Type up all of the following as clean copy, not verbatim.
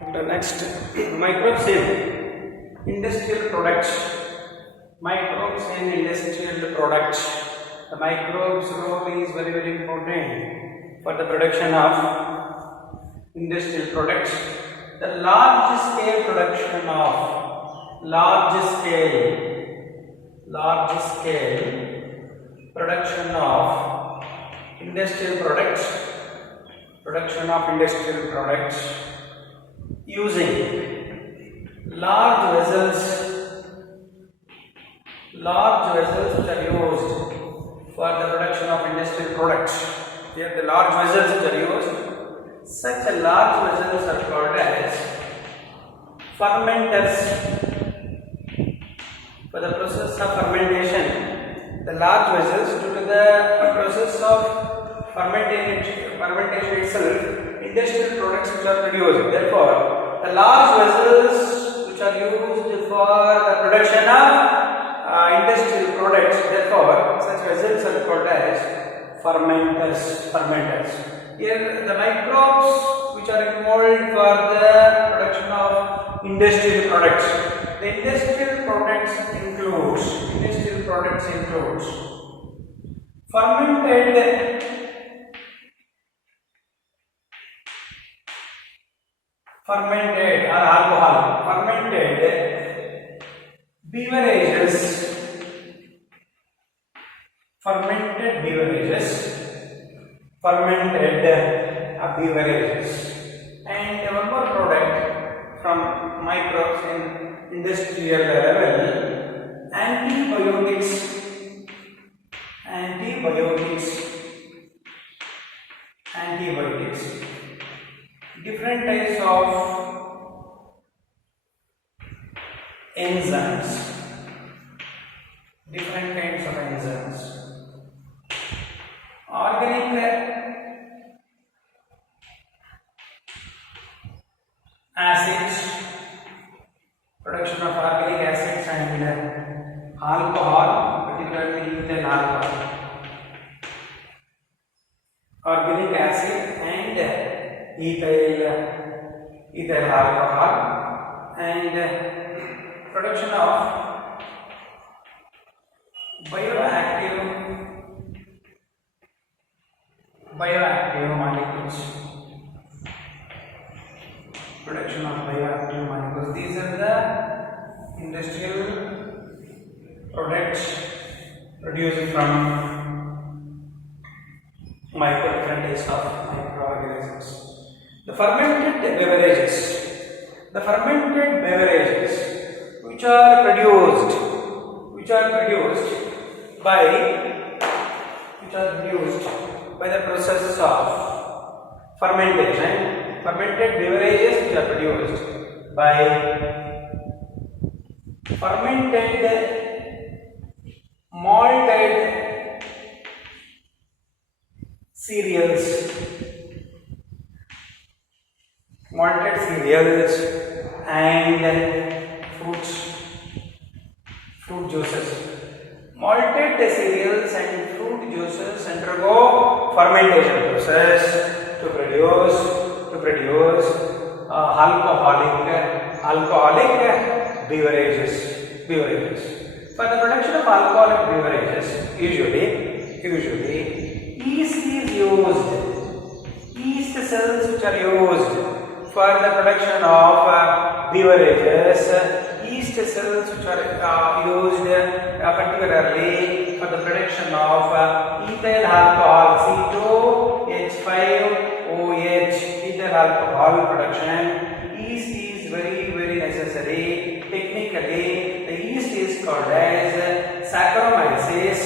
The next, microbes in industrial products. Microbes in industrial products. The microbes' role is very important for the production of industrial products. The large scale production of production of industrial products using large vessels which are used for the production of industrial products. Here the large vessels which are used, such a large vessels are called as fermenters. For the process of fermentation, the large vessels, due to the process of fermentation itself, industrial products which are produced. Therefore, the large vessels which are used for the production of industrial products, therefore, such vessels are called as fermenters. Here, the microbes which are involved for the production of industrial products. The industrial products includes fermented or alcohol, fermented beverages, and one more product from microbes in industrial level, antibiotics. Different types of enzymes. Organic acids, production of organic acids and alcohol, particularly ethyl alcohol. Organic acid and ethyl alcohol, and production of bioactive molecules. These are the industrial products produced from different types of microorganisms. The fermented beverages which are produced by the process of fermentation. Fermented beverages which are produced by fermented malted cereals and fruit juices. Malted cereals and fruit juices undergo fermentation process to produce alcoholic beverages. For the production of alcoholic beverages, usually yeast is used. Yeast cells which are used for the production of beverages. Yeast cells which are used particularly for the production of ethyl alcohol, C2H5OH, ethyl alcohol production. Yeast is very necessary. Technically, the yeast is called as Saccharomyces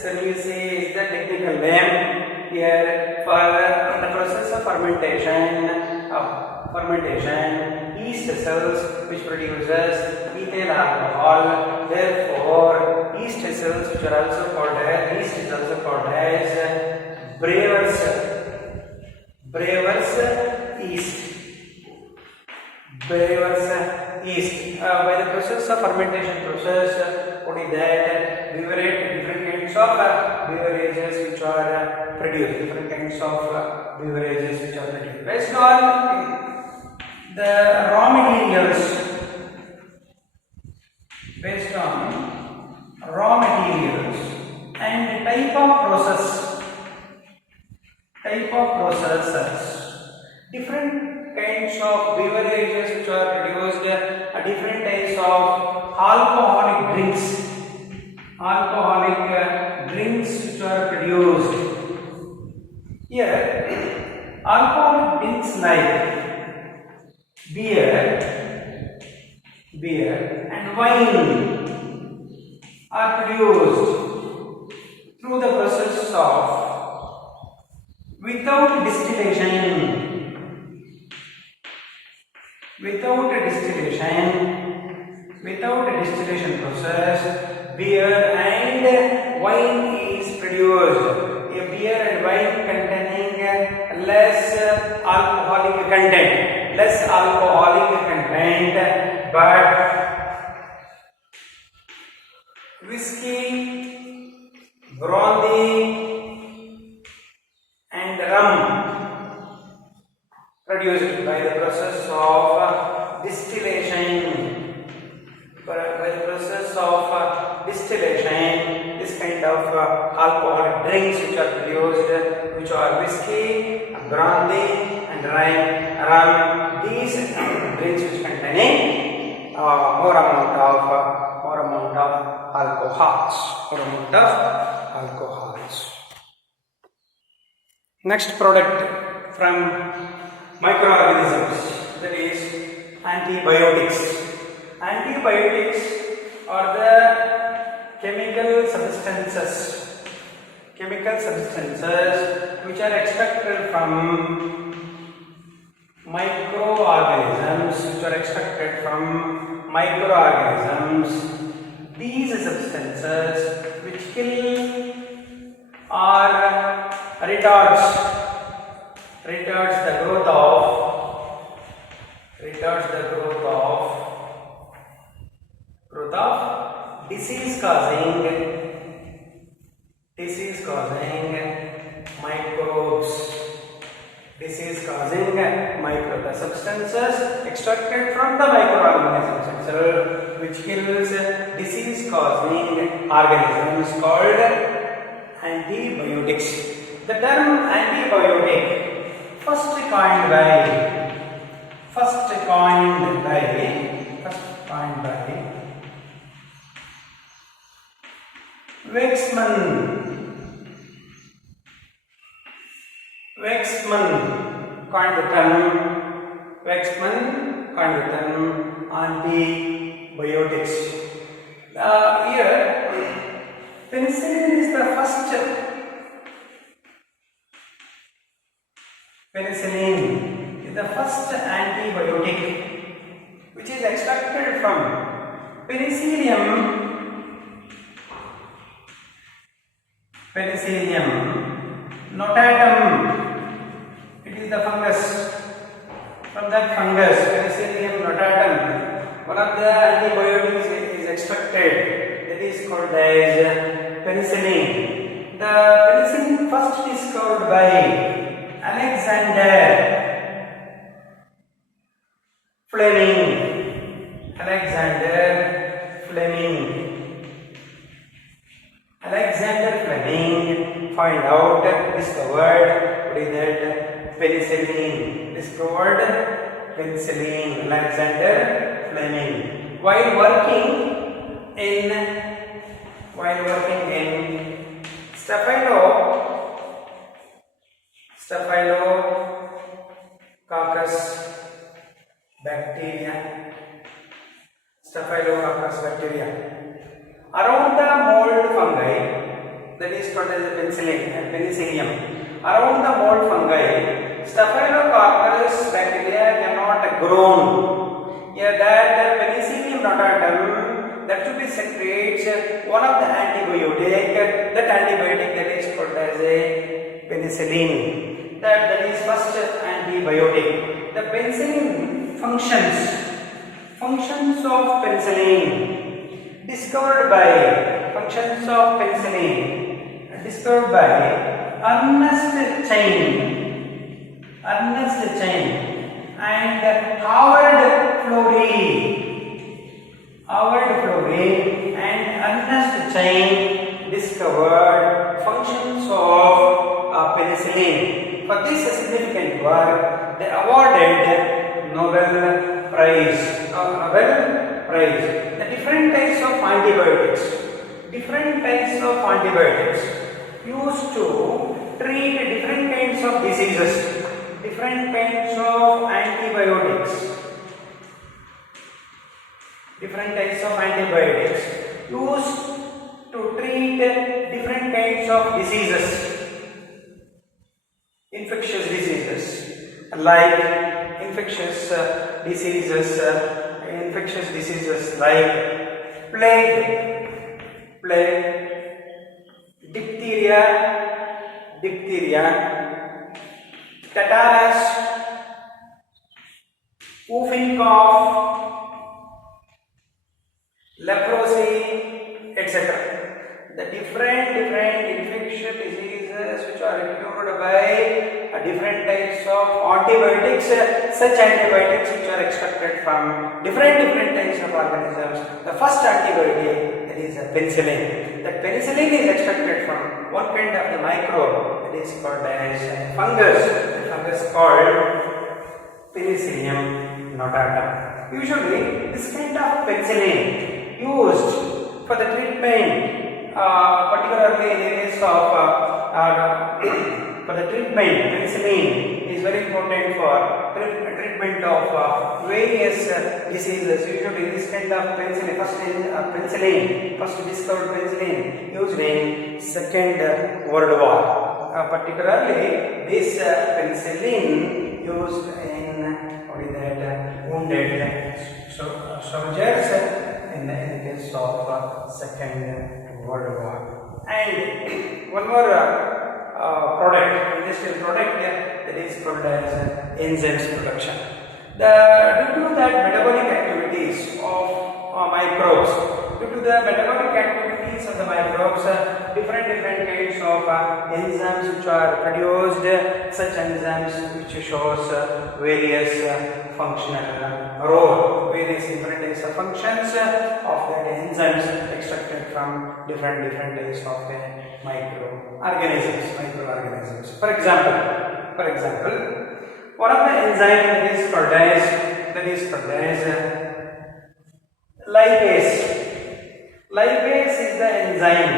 cerevisiae is the technical name here for the process of fermentation. Yeast cells which produces ethyl alcohol. Therefore, yeast cells which are also called as brewer's yeast. By the process of fermentation process, what is that different kinds of beverages which are produced, different kinds of beverages which are produced. Based on the raw materials, based on raw materials and type of processors, different kinds of beverages which are produced, different types of alcoholic drinks which are produced. Here, alcoholic drinks like beer and wine are produced through the process of without distillation process. Beer and wine is produced. A beer and wine containing less alcoholic content, but whiskey, brandy and rum produced by the process of distillation. This kind of alcoholic drinks which are produced, which are whiskey, brandy and rum. These drinks which containing more amount of alcohols. Next product from microorganisms, that is antibiotics. Antibiotics are the chemical substances which are extracted from microorganisms. These substances which kill or retards the growth of disease causing microbes. The substances extracted from the microorganisms itself which kills disease causing organisms called antibiotics. The term antibiotic first coined by Wexman coined the term antibiotics. Here, penicillin is the first antibiotic which is extracted from Penicillium notatum. It is the fungus. From that fungus, Penicillium notatum, one of the antibiotics is extracted, that is called as penicillin. The penicillin first discovered by Alexander Fleming discovered penicillin. Alexander Fleming while working in Staphylococcus bacteria. Around the mold fungi, that is called as penicillium. Around the mold fungi, Staphylococcus bacteria cannot grow. Here that Penicillium notatum that should be secretes one of the antibiotic. That antibiotic that is called as a penicillin. That is first antibiotic. The penicillin functions of penicillin. discovered by functions of penicillin, discovered by Ernest Chain and Howard Florey and Ernest Chain discovered functions of penicillin. For this significant work, they awarded Nobel Prize. The different types of antibiotics used to treat different kinds of diseases. Different types of antibiotics used to treat different kinds of diseases, infectious diseases like infectious diseases like plague, diphtheria, tetanus, whooping cough, leprosy, etc. The different infectious diseases which are cured by different types of antibiotics, such antibiotics which are extracted from different types of organisms. The first antibiotic, that is penicillin. That penicillin is extracted from one kind of the microbe that is called as fungus. The fungus called Penicillium notatum. Usually, this kind of penicillin used for the treatment, particularly in areas of for the treatment, penicillin is very important for treatment of various diseases. Usually, this kind of penicillin, first discovered penicillin used in Second World War. Particularly, this penicillin used in wounded soldiers in the case of Second World War. And one more industrial product that is called as enzymes production. Due to that metabolic activities of microbes, different kinds of enzymes which are produced, such enzymes which shows various functional role, various different types of functions of the enzymes extracted from different types of microorganisms. For example, one of the enzymes that is called as lipase. Lipase is the enzyme.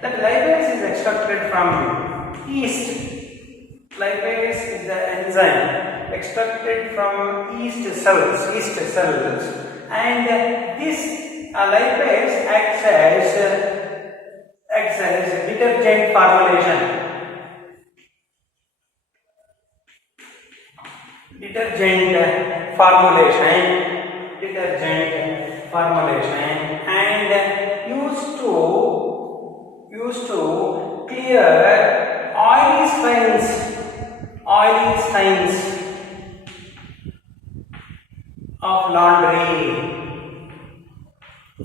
That lipase is extracted from yeast. Lipase is the enzyme extracted from yeast cells, and this lipase acts as detergent formulation. And used to clear oily stains of laundry.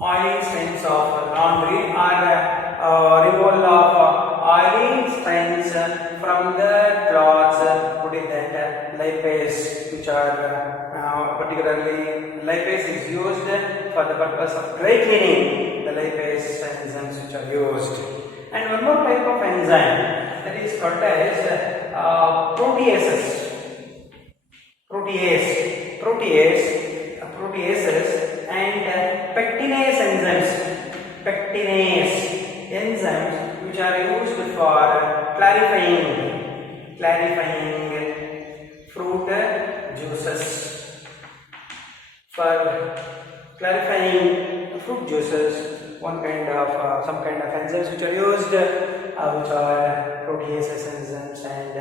Oily stains of laundry or removal of oily stains from the cloths. Put in that lipase, which are particularly lipase is used for the purpose of dry cleaning. The lipase enzymes which are used. And one more type of enzyme that is called as proteases. Proteases and pectinase enzymes which are used for clarifying fruit juices. For clarifying fruit juices, some kind of enzymes which are used, which are proteases enzymes and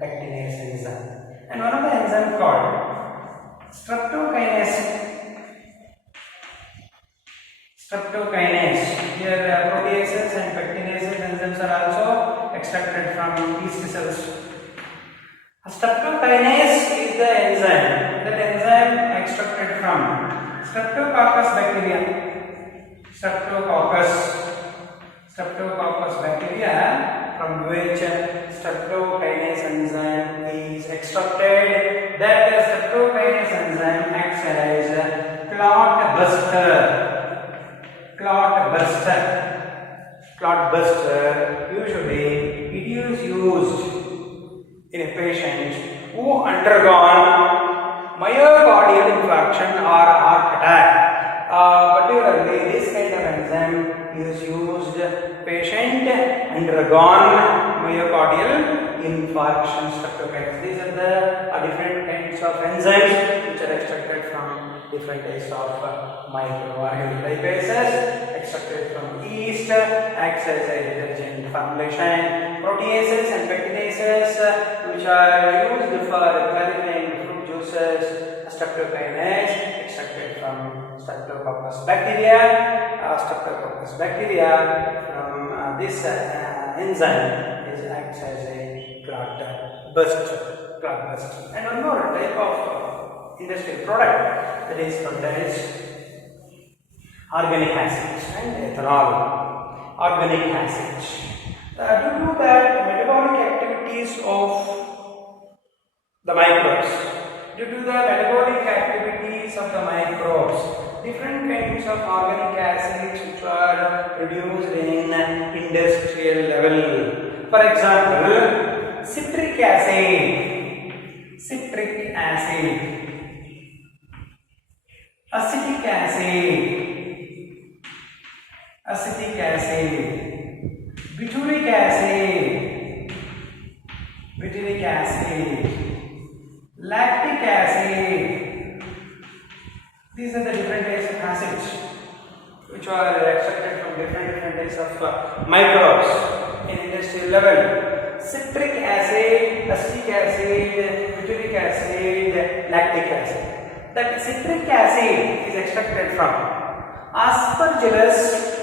pectinase enzyme. And one of the enzymes called streptokinase. Here proteases and pectinases enzymes are also extracted from yeast cells. Streptokinase is the enzyme extracted from Streptococcus bacteria. Streptococcus bacteria, from which streptokinase enzyme is extracted. That streptokinase enzyme acts as clot buster. Usually it is used in a patient who undergone myocardial infarction or heart attack. Particularly this kind of enzyme is used patient undergone myocardial infarction streptokinase. These are the different kinds of enzymes which are extracted from different types of microorganizations, extracted from yeast, acts as a detergent formulation. Proteases and pectinases, which are used for clarifying fruit juices. Streptokinase extracted from Streptococcus bacteria. Streptococcus bacteria from this enzyme acts as a clot buster. And one more type of industrial product, that is contains organic acids and ethanol. Organic acids. Due to the metabolic activities of the microbes, different kinds of organic acids which are produced in industrial level. For example, citric acid, acetic acid, butyric acid, lactic acid. These are the different types of acids which are extracted from different types of microbes in industrial level. Citric acid, acetic acid, butyric acid, lactic acid. That citric acid is extracted from Aspergillus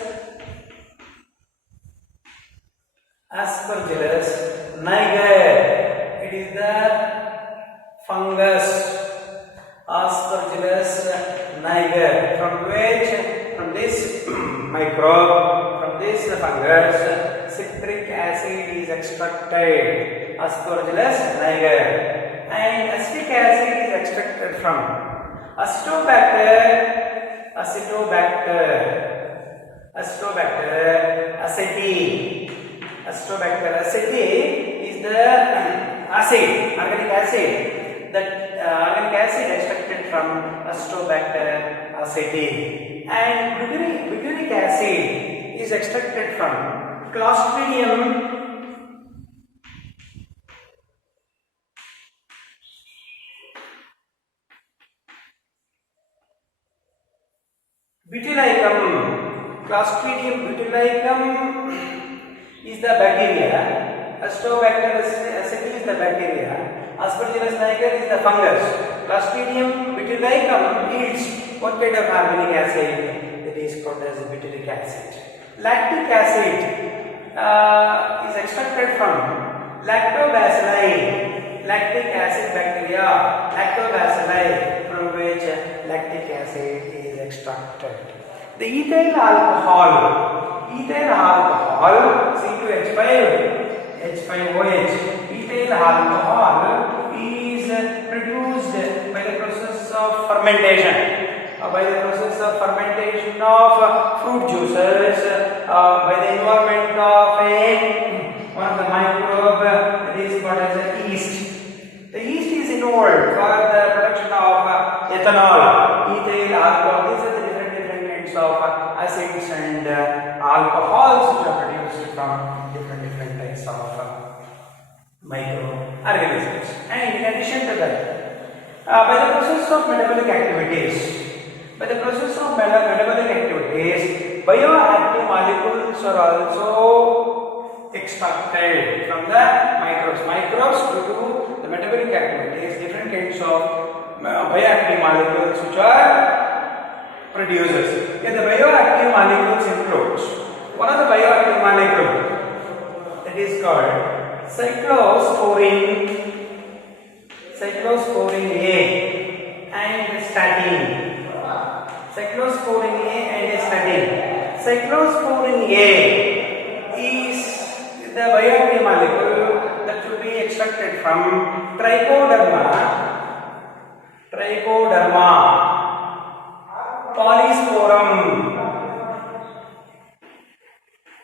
niger. It is the fungus Aspergillus niger, from this microbe, from this fungus, citric acid is extracted, Aspergillus niger. And acetic acid is extracted from Acetobacter aceti is the organic acid. That organic acid extracted from Acetobacter aceti. And butyric acid is extracted from Clostridium butylicum. Clostridium butylicum is the bacteria. Acetobacter aceti is the bacteria. Aspergillus niger is the fungus. Clostridium butylicum yields one kind of organic acid, that is called as butyric acid. Lactic acid is extracted from lactobacilli, lactic acid bacteria, lactobacilli, from which lactic acid is extracted. The ethyl alcohol, C2H5OH, ethyl alcohol is produced by the process of fermentation. By the process of fermentation of fruit juices, by the involvement of one of the microbe, that is called as a yeast. The yeast is involved for the production of ethanol, ethyl alcohol. These are the different kinds of acids and alcohols which are produced from different types of microorganisms. And in addition to that, by the process of metabolic activities, bioactive molecules are also extracted from the microbes. Microbes, due to the metabolic activities, different kinds of bioactive molecules which are produced. Here the bioactive molecules include one of the bioactive molecule, that is called cyclosporine A and statin. Cyclosporine A and statin. cyclosporin A is the bioactive molecule that should be extracted from Trichoderma polysporum.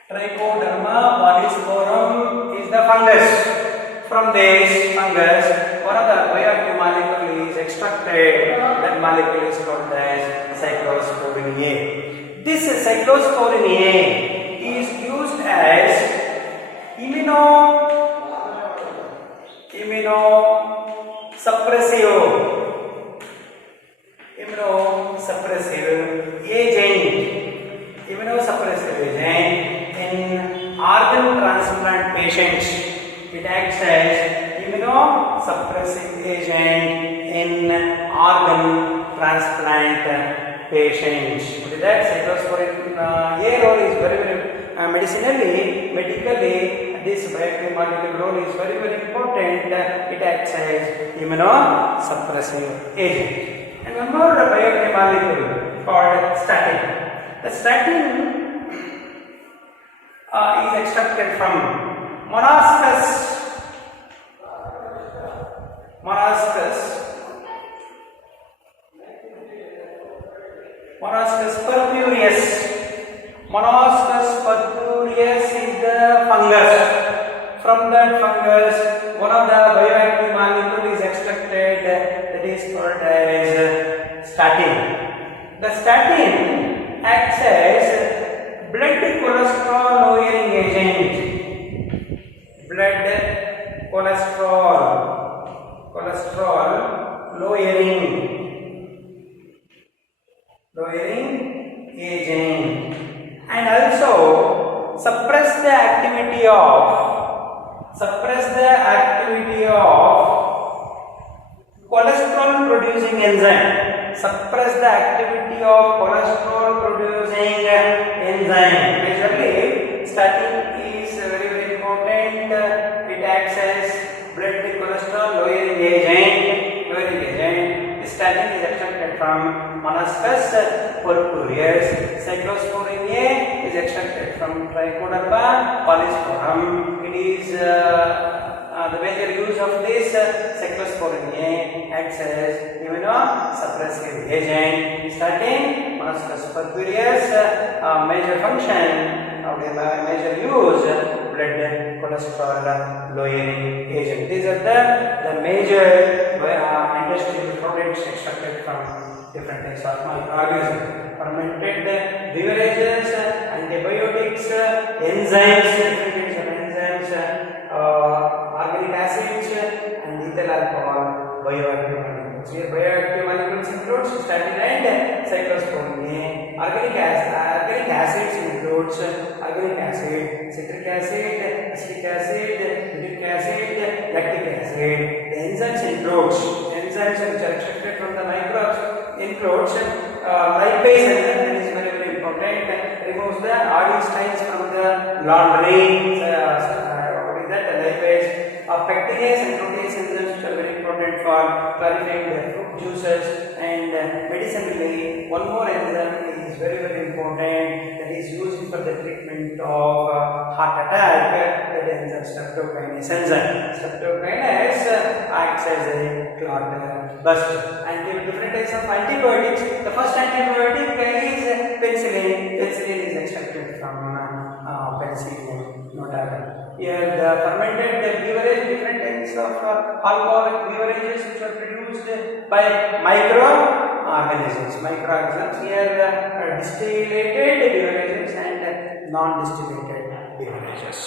Trichoderma polysporum is the fungus. From this fungus, one of the bioactive molecule is extracted. That molecule is called as cyclosporin A. This cyclosporin A is used as immunosuppressive agent in organ transplant patients. It acts as immunosuppressive agent in organ transplant patients. That cyclosporin A role is very medicinally, medically, this bioactive molecule role is very important. It acts as immunosuppressive agent. And one more bioactive molecule called statin. The statin is extracted from Monascus purpureus. Monascus purpureus is the fungus. From that fungus, one of the bioactive molecule is extracted, that is called as statin. The statin acts as blood cholesterol lowering agent. Blood cholesterol lowering agent, and also suppress the activity of cholesterol producing enzyme. Suppress the activity of cholesterol producing enzyme. Majorly, statin is very important. It acts as blood cholesterol lowering agent. Statin is extracted from Monascus purpureus. Cyclosporin A is extracted from Trichoderma polysporum. It is the major use of this cyclosporin A acts as immunosuppressive agent. Statin, Monascus purpureus, major function of the major use, blood cholesterol lowering agent. These are the major industrial products extracted from different types of organisms. Fermented beverages, antibiotics, enzymes, different kinds of enzymes, organic acids, and ethyl alcohol, bioactive molecules. Here bioactive molecules includes statin and cyclosporin A. Organic acids includes organic acid, citric acid, acetic acid, uric acid, lactic acid. The enzymes includes which are extracted from the microbes includes lipase enzyme, that is very important. Removes the oil stains from the laundry. What is that? The lipase. Pectinase and protease enzymes, which are very important for clarifying the fruit juices. And medicinally, one more enzyme is very important, that is used for the treatment of heart attack. That enzyme, streptokinase enzyme. Streptokinase acts as a clot buster. And different types of antibiotics. The first antibiotic is penicillin. Penicillin is extracted from Penicillium notatum. Here the fermented beverage, different types of alcoholic beverages which are produced by microorganisms. Here distillated beverages and non-distillated beverages.